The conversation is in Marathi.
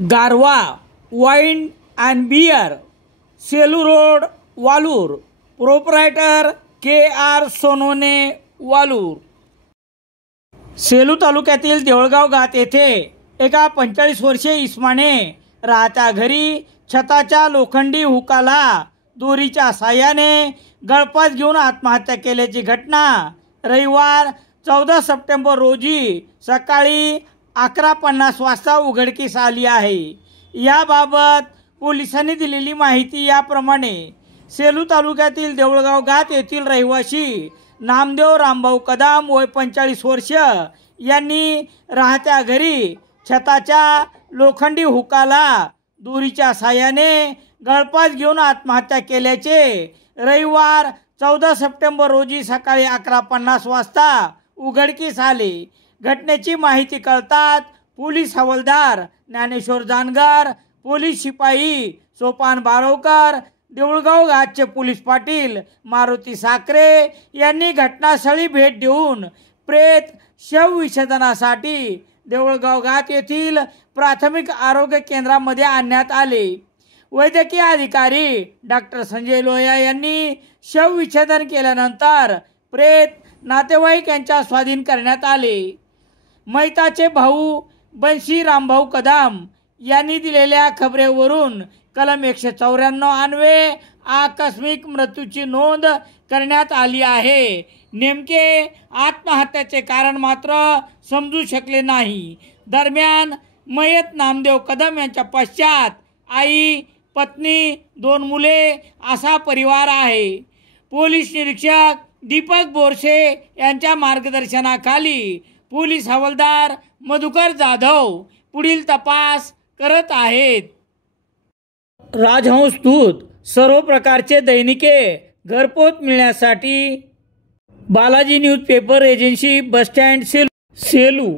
गारवा wine and beer, Selu road, Walur. Proprietor KR Sonawane, Walur. Selu तालुक्यातील देवळगाव घाट येथे एका 45 वर्षीय इसमाने राहत्या घरी छताच्या लोखंडी हुकाला दोरीच्या साह्याने गळफास घेऊन आत्महत्या केल्याची घटना रविवार 14 सप्टेंबर रोजी सकाळी 11:50 वाजता उघडकीस आली आहे. याबाबत पोलिसांनी दिलेली माहिती याप्रमाणे. सेलू तालुक्यातील देवळगाव घाट येथील रहिवासी नामदेव रामभाऊ कदम वय 45 वर्ष यांनी राहत्या घरी छताच्या लोखंडी हुकाला दोरीच्या साह्याने गळफास घेऊन आत्महत्या केल्याचे रविवार 14 सप्टेंबर रोजी सकाळी 11:50 वाजता उघडकीस आले. घटनेची माहिती कळताच पोलीस हवालदार ज्ञानेश्वर जानगर, पोलीस शिपाई सोपान बारवकर, देऊळगाव घाटचे पोलीस पाटील मारुती साखरे यांनी घटनास्थळी भेट देऊन प्रेत शवविच्छेदनासाठी देऊळगाव घाट येथील प्राथमिक आरोग्य केंद्रामध्ये आणण्यात आले. वैद्यकीय अधिकारी डॉक्टर संजय लोया यांनी शवविच्छेदन केल्यानंतर प्रेत नातेवाईक यांच्या स्वाधीन करण्यात आले. मैताचे भाऊ बंशी रामभाऊ कदम यांनी दिलेल्या खबरेवरून कलम 194 अन्वये आकस्मिक मृत्यूची नोंद करण्यात आली आहे. नेमके आत्महत्येचे कारण मात्र समजू शकले नाही. दरम्यान मयत नामदेव कदम यांच्या पश्चात आई, पत्नी, 2 मुले असा परिवार आहे. पोलीस निरीक्षक दीपक बोरसे यांच्या मार्गदर्शनाखाली पोलीस हवालदार मधुकर जाधव पुढील तपास करत आहेत. राजहंस दूत सर्व प्रकारचे दैनिके घरपोच मिळण्यासाठी Balaji news paper agency, bus stand, Selu.